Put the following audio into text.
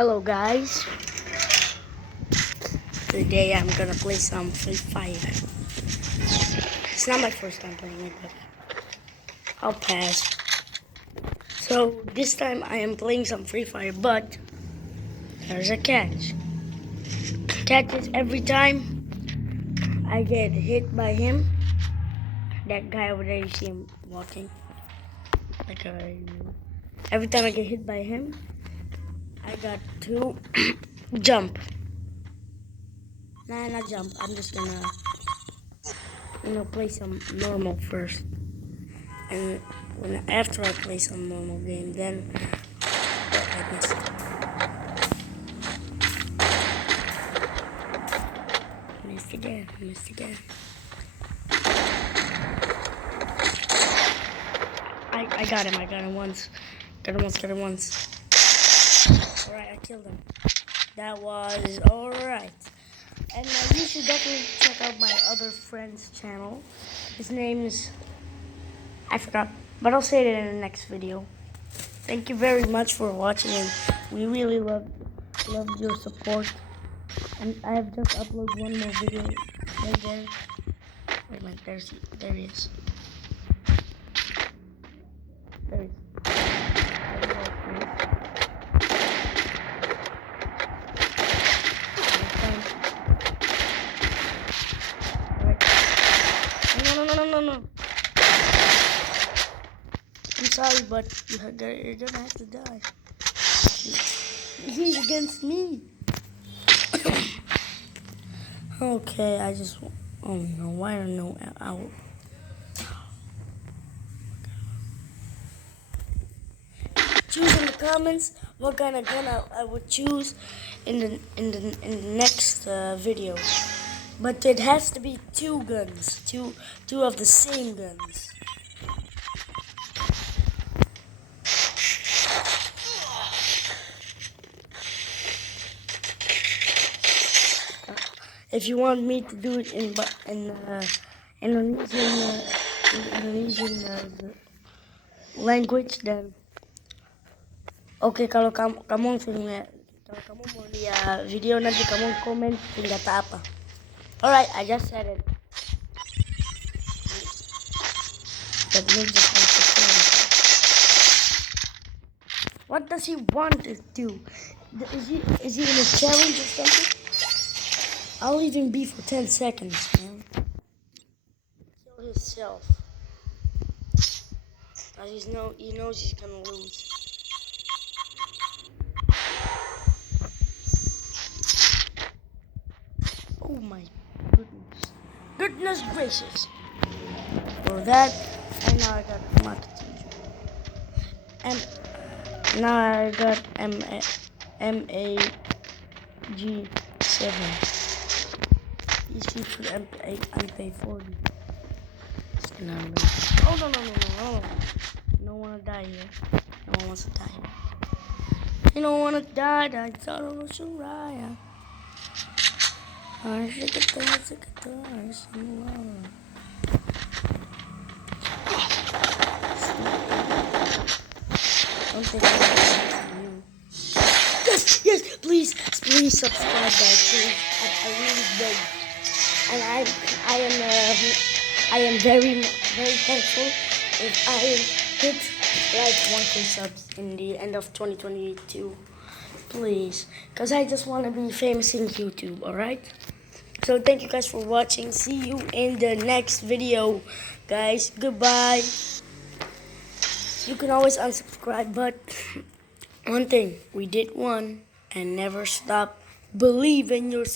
Hello guys, today I'm gonna play some Free Fire. It's not my first time playing it, but I'll pass. So this time I am playing some Free Fire, but there's a catch. Catch is every time I get hit by him, that guy over there, you see him walking. Every time I get hit by him, I got to jump. Nah, not jump. I'm just gonna play some normal first, and after I play some normal game, then I missed. Missed again. I got him once. Got him once. Alright, I killed him. That was alright. And you should definitely check out my other friend's channel. His name's... I forgot, but I'll say it in the next video. Thank you very much for watching, and we really love your support. And I have just uploaded one more video right there. Wait a minute, there he is. There he is. No. I'm sorry, but you're gonna have to die. He's against me. Okay, oh no, why don't know out? Choose in the comments what kind of gun I would choose in the next video. But it has to be two guns, two of the same guns. If you want me to do it in Indonesian language, then okay. Kalau kamu mau lihat video, nanti kamu komen senjata apa. Alright, I just said it. That means just like the phone. What does he want to do? Is he in a challenge or something? I'll even be for 10 seconds, man. Kill himself. Cause he knows he's gonna lose. Oh my goodness gracious. For that, and now I got marketing. And now I got MAG7. These people MP40. Oh no. No one wanna die here. No one wants to die here. You don't wanna die, I thought it was Soraya. I should get the don't think you. Yes, please subscribe, guys. Please, I really beg. And I am very thankful if I hit like 1K subs in the end of 2022. Please, because I just want to be famous in YouTube. All right. So thank you guys for watching. See you in the next video, guys. Goodbye. You can always unsubscribe, but one thing, we did one, and never stop believing yourself.